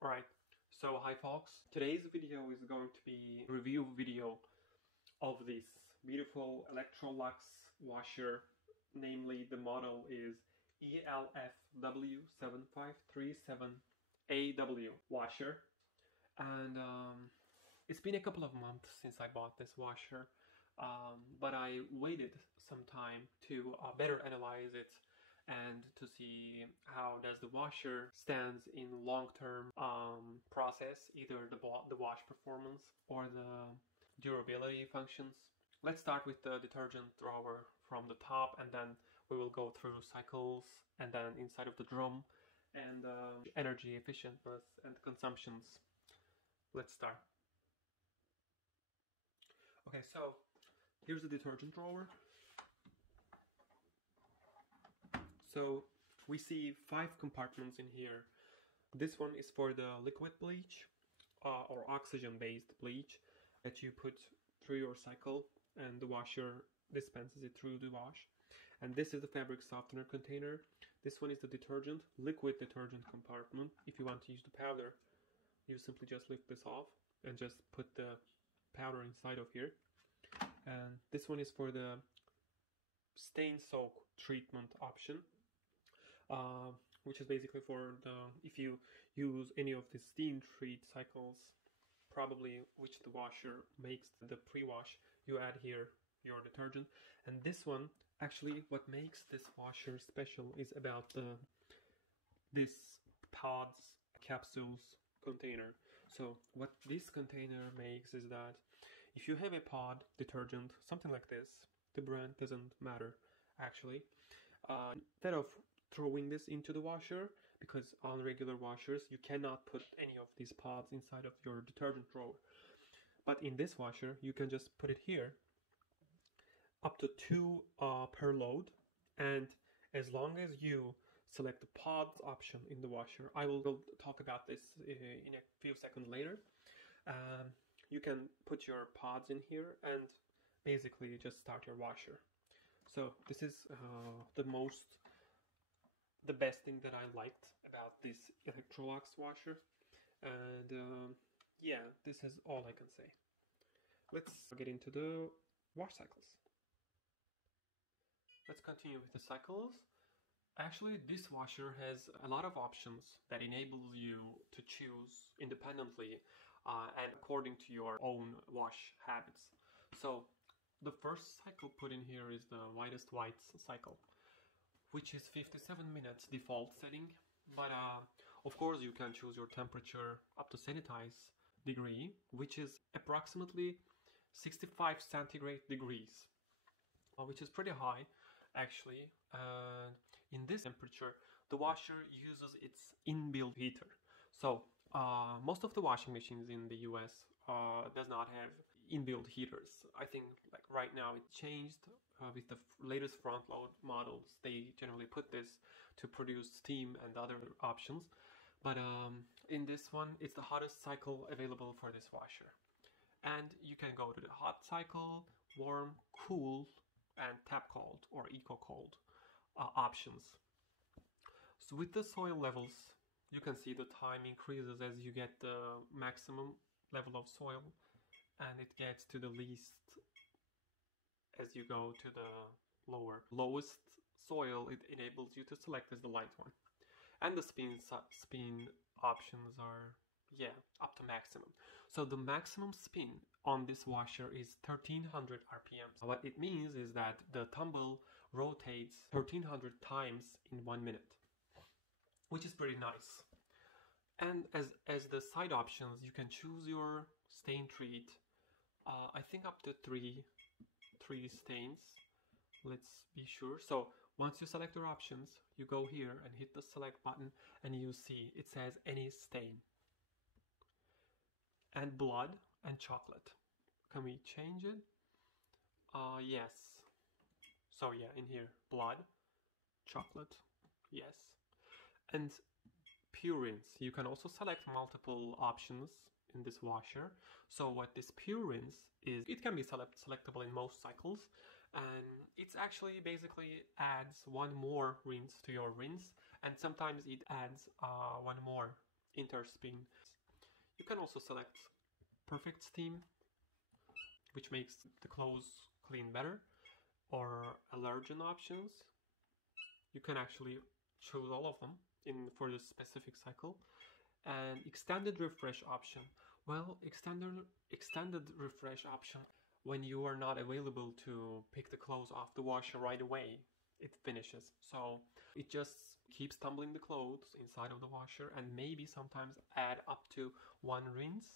Alright, so hi folks. Today's video is going to be a review video of this beautiful ELECTROLUX washer. Namely, the model is ELFW7537AW washer. And it's been a couple of months since I bought this washer, but I waited some time to better analyze it and to see how does the washer stands in long-term process, either the wash performance or the durability functions. Let's start with the detergent drawer from the top, and then we will go through cycles, and then inside of the drum, and energy efficientness and consumptions. Let's start. Okay, so here's the detergent drawer. So we see 5 compartments in here. This one is for the liquid bleach or oxygen-based bleach that you put through your cycle, and the washer dispenses it through the wash. And this is the fabric softener container. This one is the detergent, liquid detergent compartment. If you want to use the powder, you simply just lift this off and just put the powder inside of here. And this one is for the stain soak treatment option, which is basically for the, if you use any of the steam treat cycles, probably which the washer makes the pre-wash, you add here your detergent. And this one, actually what makes this washer special is about this pods capsules container. So what this container makes is that if you have a pod detergent, something like this, the brand doesn't matter actually, instead of throwing this into the washer, because on regular washers you cannot put any of these pods inside of your detergent drawer, but in this washer you can just put it here, up to 2 per load. And as long as you select the pods option in the washer, I will talk about this in a few seconds later, you can put your pods in here and basically just start your washer. So this is the best thing that I liked about this ELECTROLUX washer. And yeah, this is all I can say. Let's get into the wash cycles. Let's continue with the cycles. Actually, this washer has a lot of options that enables you to choose independently and according to your own wash habits. So the first cycle put in here is the whitest whites cycle, which is 57 minutes default setting. But of course you can choose your temperature up to sanitize degree, which is approximately 65 centigrade degrees, which is pretty high actually. In this temperature the washer uses its inbuilt heater. So most of the washing machines in the US does not have inbuilt heaters. I think like right now it changed with the latest front load models. They generally put this to produce steam and other options, but in this one it's the hottest cycle available for this washer. And you can go to the hot cycle, warm, cool, and tap cold or eco cold options. So with the soil levels, you can see the time increases as you get the maximum level of soil, and it gets to the least as you go to the lowest soil. It enables you to select as the light one, and the spin options are up to maximum. So the maximum spin on this washer is 1300 RPMs. What it means is that the tumble rotates 1300 times in 1 minute, which is pretty nice. And as the side options, you can choose your stain treat. I think up to three stains. Let's be sure. So once you select your options, you go here and hit the select button, and you see it says any stain, and blood and chocolate. Can we change it? Yes. So yeah, in here, blood, chocolate, yes. And purines. You can also select multiple options in this washer. So what this purines is, it can be selectable in most cycles, and it's actually basically adds one more rinse to your rinse, and sometimes it adds one more interspin. You can also select perfect steam, which makes the clothes clean better, or allergen options. You can actually choose all of them for the specific cycle. And extended refresh option. Well, extended refresh option, when you are not available to pick the clothes off the washer right away, it finishes. So it just keeps tumbling the clothes inside of the washer, and maybe sometimes add up to 1 rinse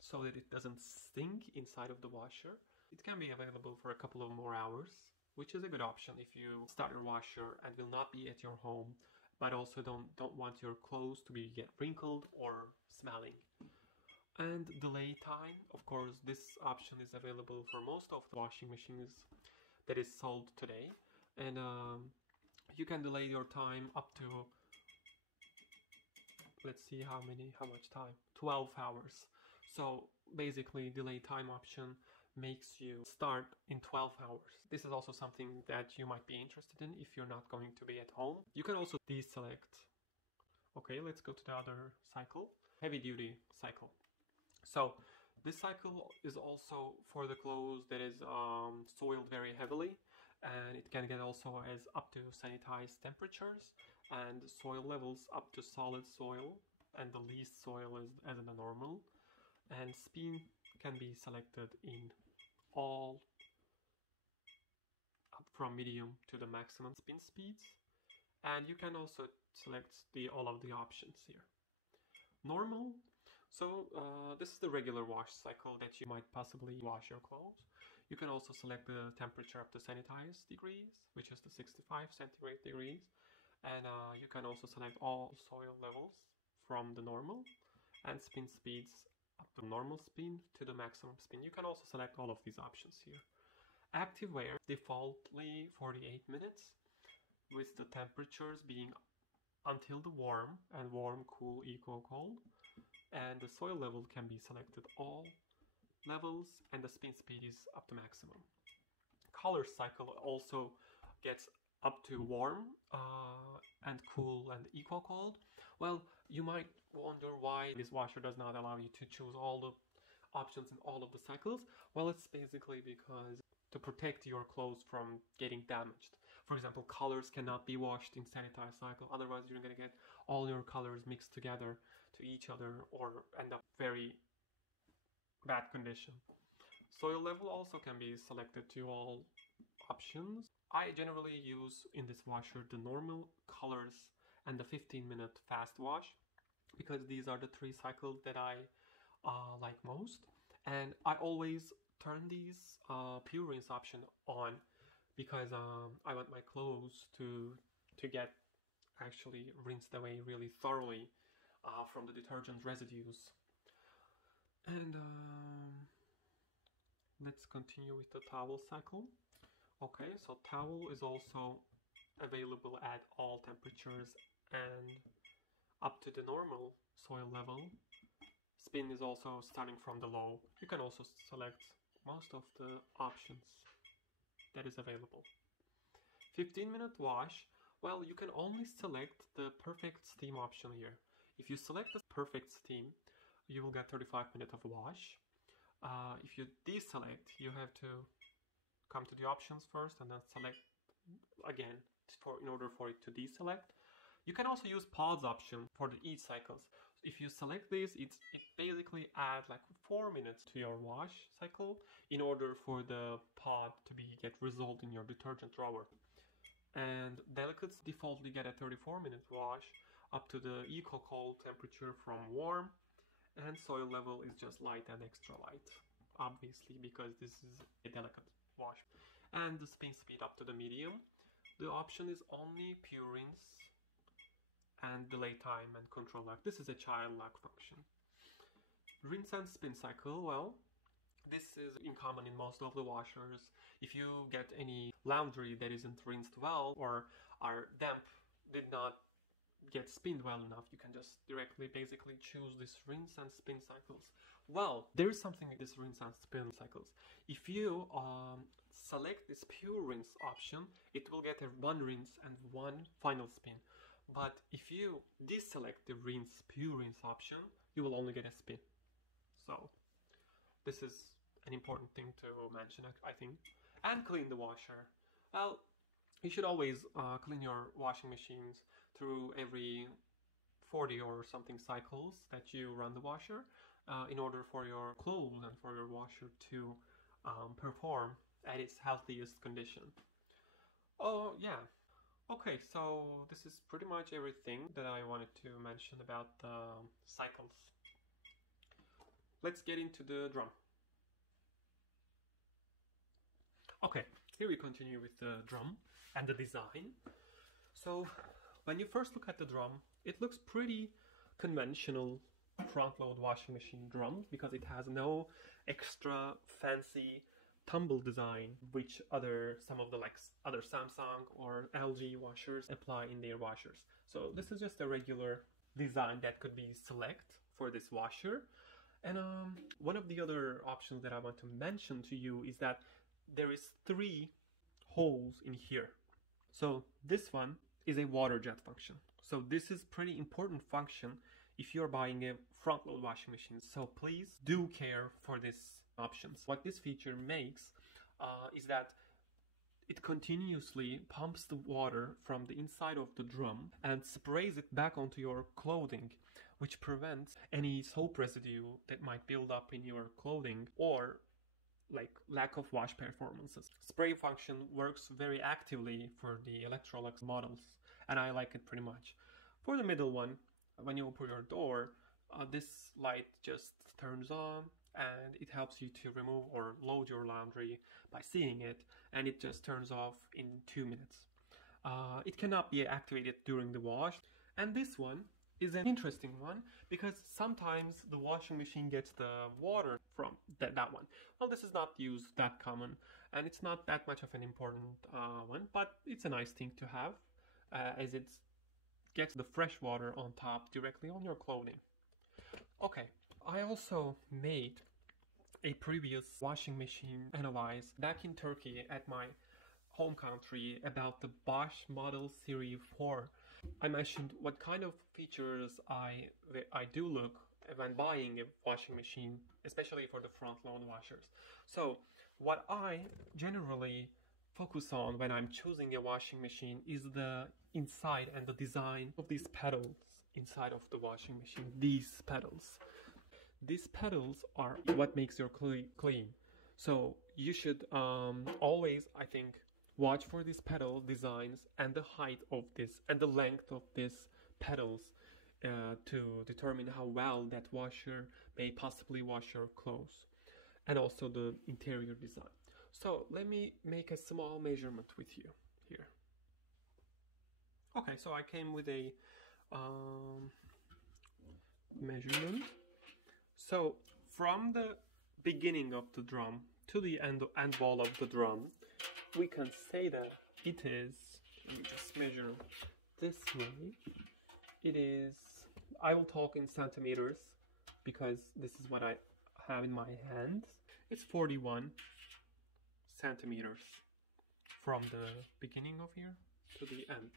so that it doesn't stink inside of the washer. It can be available for a couple of more hours, which is a good option if you start your washer and will not be at your home, but also don't want your clothes to get wrinkled or smelling. And delay time, of course, this option is available for most of the washing machines that is sold today, and you can delay your time up to, let's see how much time, 12 hours. So basically, delay time option makes you start in 12 hours. This is also something that you might be interested in if you're not going to be at home. You can also deselect. Okay, let's go to the other cycle, heavy duty cycle. So this cycle is also for the clothes that is soiled very heavily, and it can get also as up to sanitized temperatures and soil levels up to solid soil, and the least soil is as in the normal. And spin can be selected in all up from medium to the maximum spin speeds, and you can also select all of the options here. Normal. So this is the regular wash cycle that you might possibly wash your clothes. You can also select the temperature up to sanitized degrees, which is the 65 centigrade degrees, and you can also select all soil levels from the normal, and spin speeds up to normal spin to the maximum spin. You can also select all of these options here. Active wear, defaultly 48 minutes, with the temperatures being until the warm, and warm, cool, eco, cold. And the soil level can be selected all levels, and the spin speed is up to maximum. Color cycle also gets up to warm and cool and eco cold. Well, you might wonder why this washer does not allow you to choose all the options in all of the cycles. Well, it's basically because to protect your clothes from getting damaged. For example, colors cannot be washed in sanitized cycle, otherwise you're going to get all your colors mixed together to each other or end up very bad condition. Soil level also can be selected to all options. I generally use in this washer the normal, colors, and the 15-minute fast wash, because these are the 3 cycles that I like most. And I always turn these pure rinse option on, because I want my clothes to get actually rinsed away really thoroughly from the detergent residues. And let's continue with the towel cycle. Okay, so towel is also available at all temperatures and up to the normal soil level. Spin is also starting from the low. You can also select most of the options that is available. 15-minute wash. Well, you can only select the perfect steam option here. If you select the perfect steam, you will get 35 minutes of wash. If you deselect, you have to come to the options first and then select again in order for it to deselect. You can also use pause option for the each cycles. If you select this, it basically adds like 4 minutes to your wash cycle in order for the pod to get resolved in your detergent drawer. And delicates defaultly get a 34-minute wash up to the eco cold temperature from warm, and soil level is just light and extra light, obviously, because this is a delicate wash. And the spin speed up to the medium. The option is only pure rinse and delay time and control lock. This is a child lock function. Rinse and spin cycle, well, this is in common in most of the washers. If you get any laundry that isn't rinsed well or are damp, did not get spinned well enough, you can just directly basically choose this rinse and spin cycles. Well, there is something like this rinse and spin cycles. If you select this pure rinse option, it will get a 1 rinse and 1 final spin. But if you deselect the pure rinse option, you will only get a spin. So this is an important thing to mention, I think. And clean the washer. Well, you should always clean your washing machines through every 40 or something cycles that you run the washer in order for your clothes and for your washer to perform at its healthiest condition. Oh yeah. Okay, so this is pretty much everything that I wanted to mention about the cycles. Let's get into the drum. Okay, here we continue with the drum and the design. So when you first look at the drum, it looks pretty conventional front-load washing machine drum because it has no extra fancy tumble design which some of the other Samsung or LG washers apply in their washers. So this is just a regular design that could be select for this washer. And one of the other options that I want to mention to you is that there is 3 holes in here. So this one is a water jet function. So this is pretty important function if you're buying a front load washing machine. So please do care for these options. What this feature makes is that it continuously pumps the water from the inside of the drum and sprays it back onto your clothing, which prevents any soap residue that might build up in your clothing or like lack of wash performances. Spray function works very actively for the ELECTROLUX models, and I like it pretty much. For the middle one, when you open your door, this light just turns on and it helps you to remove or load your laundry by seeing it, and it just turns off in 2 minutes. It cannot be activated during the wash, and this one is an interesting one because sometimes the washing machine gets the water from that one. Well, this is not used that common and it's not that much of an important one, but it's a nice thing to have as it gets the fresh water on top directly on your clothing. Okay, I also made a previous washing machine analyze back in Turkey at my home country about the Bosch Model Series 4. I mentioned what kind of features I do look when buying a washing machine, especially for the front load washers. So what I generally focus on when I'm choosing a washing machine is the inside and the design of these pedals inside of the washing machine. These pedals are what makes your clean. So you should always, I think, watch for these pedal designs and the height of this and the length of these pedals to determine how well that washer may possibly wash your clothes, and also the interior design. So let me make a small measurement with you here. Okay, so I came with a measurement. So from the beginning of the drum to the end wall of the drum, we can say that it is, let me just measure this way, it is, I will talk in centimeters because this is what I have in my hands. It's 41 centimeters from the beginning of here to the end.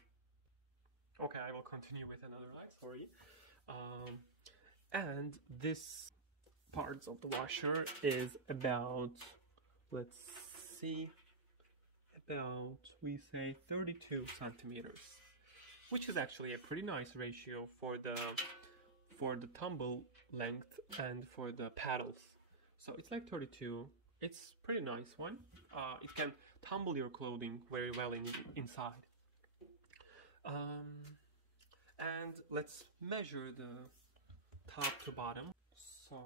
Okay, I will continue with another line, sorry. And this parts of the washer is about, let's see, about, we say 32 centimeters, which is actually a pretty nice ratio for the tumble length and for the paddles. So it's like 32. It's pretty nice one. It can tumble your clothing very well inside. And let's measure the top to bottom. So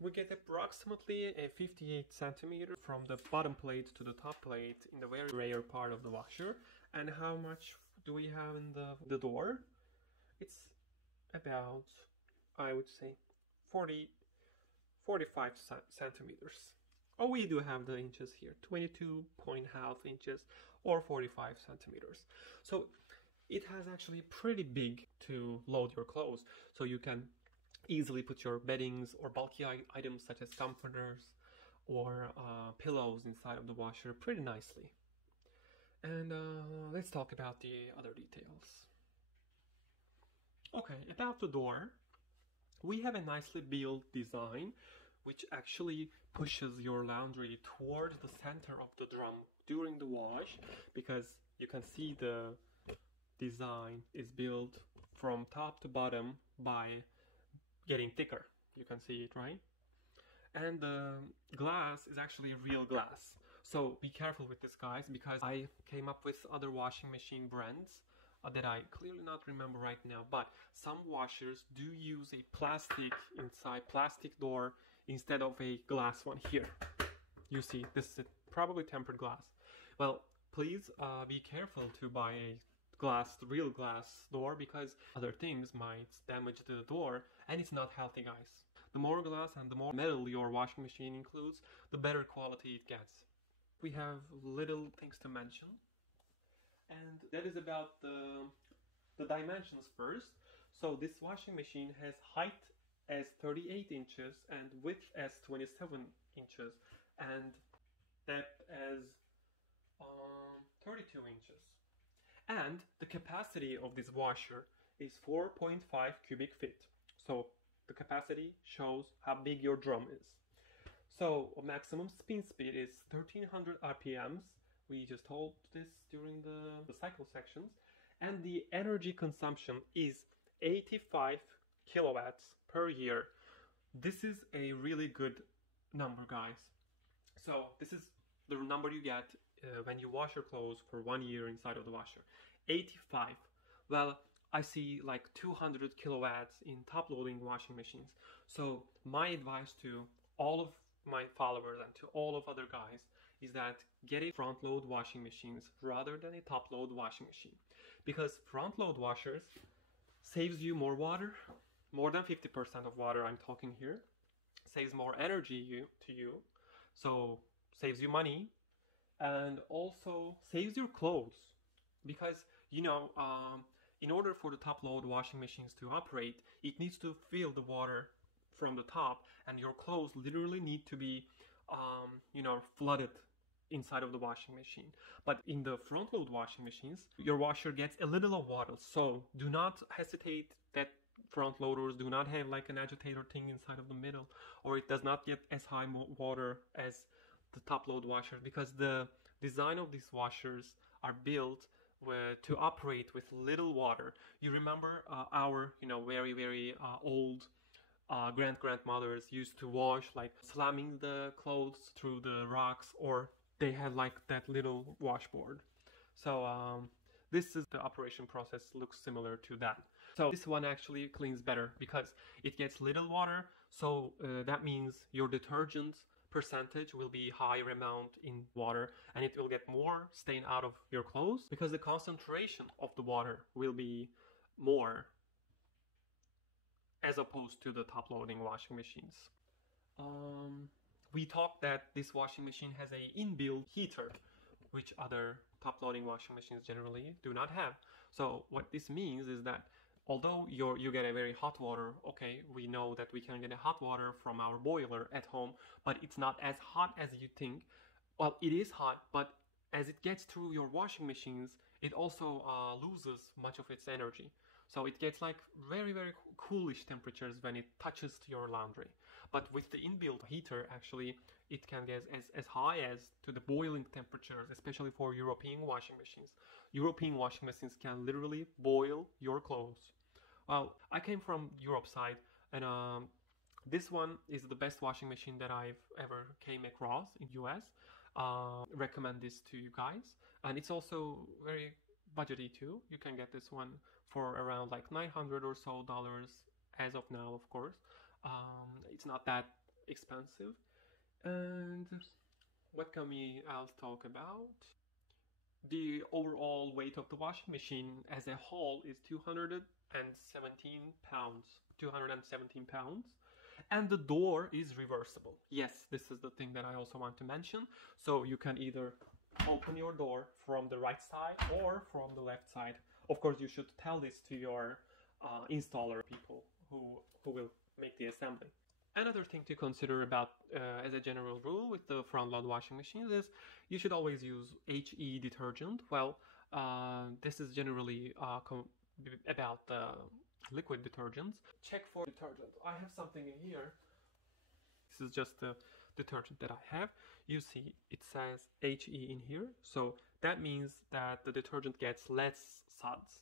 we get approximately a 58 centimeter from the bottom plate to the top plate in the very rear part of the washer. And how much do we have in the door? It's about, I would say, 45 centimeters. Oh, we do have the inches here, 22.5 inches or 45 centimeters. So it has actually pretty big to load your clothes. So you can easily put your beddings or bulky items such as comforters or pillows inside of the washer pretty nicely. And let's talk about the other details. Okay, about the door, we have a nicely built design which actually pushes your laundry towards the center of the drum during the wash, because you can see the design is built from top to bottom by getting thicker. You can see it, right? And the glass is actually real glass. So be careful with this, guys, because I came up with other washing machine brands that I clearly not remember right now, but some washers do use a plastic door instead of a glass one. Here you see this is probably tempered glass. Well, please be careful to buy a real glass door, because other things might damage the door, and it's not healthy, guys. The more glass and the more metal your washing machine includes, the better quality it gets. We have little things to mention, and that is about the dimensions first. So this washing machine has height as 38 inches and width as 27 inches and depth as 32 inches. And the capacity of this washer is 4.5 cubic feet. So the capacity shows how big your drum is. So maximum spin speed is 1300 RPMs. We just told this during the cycle sections. And the energy consumption is 85 kilowatts per year. This is a really good number, guys. So this is the number you get when you wash your clothes for 1 year inside of the washer. 85. Well, I see like 200 kilowatts in top-loading washing machines. So my advice to all of my followers and to all of other guys is that get a front-load washing machines rather than a top-load washing machine, because front-load washers saves you more water, more than 50% of water I'm talking here, saves more energy to you, so saves you money, and also saves your clothes, because you know, in order for the top-load washing machines to operate, it needs to fill the water from the top, and your clothes literally need to be, flooded inside of the washing machine. But in the front-load washing machines, your washer gets a little of water, so do not hesitate that front loaders do not have like an agitator thing inside of the middle, or it does not get as high water as the top-load washer, because the design of these washers are built to operate with little water. You remember our very old grandmothers used to wash like slamming the clothes through the rocks, or they had like that little washboard. So this is the operation process, looks similar to that. So this one actually cleans better because it gets little water, so that means your detergent percentage will be higher amount in water, and it will get more stain out of your clothes because the concentration of the water will be more as opposed to the top-loading washing machines. We talked that this washing machine has an inbuilt heater, which other top-loading washing machines generally do not have. So what this means is that although you get a very hot water, okay, we know that we can get a hot water from our boiler at home, but it's not as hot as you think. Well, it is hot, but as it gets through your washing machines, it also loses much of its energy. So it gets like very coolish temperatures when it touches to your laundry. But with the inbuilt heater, actually, it can get as high as to the boiling temperatures, especially for European washing machines. European washing machines can literally boil your clothes. Well, I came from Europe side, and this one is the best washing machine that I've ever came across in US. Recommend this to you guys, and it's also very budgety too. You can get this one for around like $900 or so as of now, of course. It's not that expensive. And what can we else talk about? The overall weight of the washing machine as a whole is 217 pounds. And the door is reversible. Yes, this is the thing that I also want to mention. So you can either open your door from the right side or from the left side. Of course, you should tell this to your installer people who will make the assembly. Another thing to consider about, as a general rule with the front load washing machines, is you should always use HE detergent. Well, this is generally about liquid detergents. Check for detergent. I have something in here. This is just the detergent that I have. You see it says HE in here, so that means that the detergent gets less suds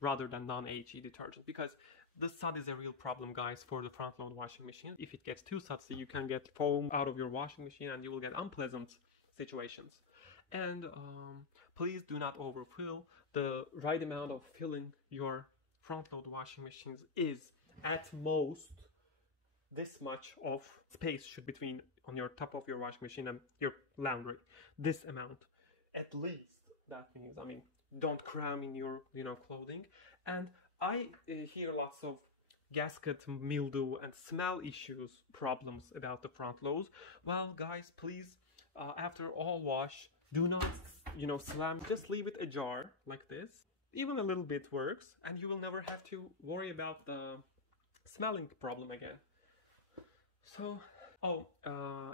rather than non-HE detergent, because the sud is a real problem, guys, for the front load washing machine. If it gets too sudsy, you can get foam out of your washing machine and you will get unpleasant situations. And please do not overfill. The right amount of filling your front load washing machines is at most this much of space should between on your top of your washing machine and your laundry. This amount, at least. That means, I mean, don't cram in your clothing. And I hear lots of gasket mildew and smell issues problems about the front loads. Well, guys, please, after all wash, do not slam. Just leave it ajar like this. Even a little bit works, and you will never have to worry about the smelling problem again. So,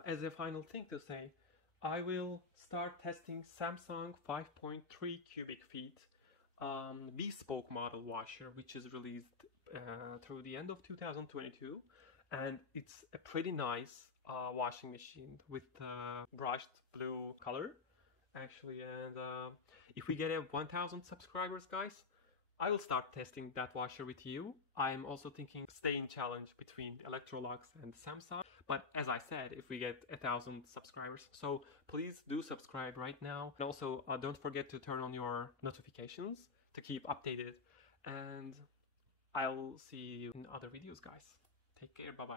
as a final thing to say, I will start testing Samsung 5.3 cubic feet bespoke model washer, which is released through the end of 2022, and it's a pretty nice washing machine with brushed blue color, actually. And if we get 1,000 subscribers, guys, I will start testing that washer with you. I'm also thinking staying challenge between ELECTROLUX and Samsung. But as I said, if we get 1,000 subscribers, so please do subscribe right now. And also don't forget to turn on your notifications to keep updated. And I'll see you in other videos, guys. Take care. Bye-bye.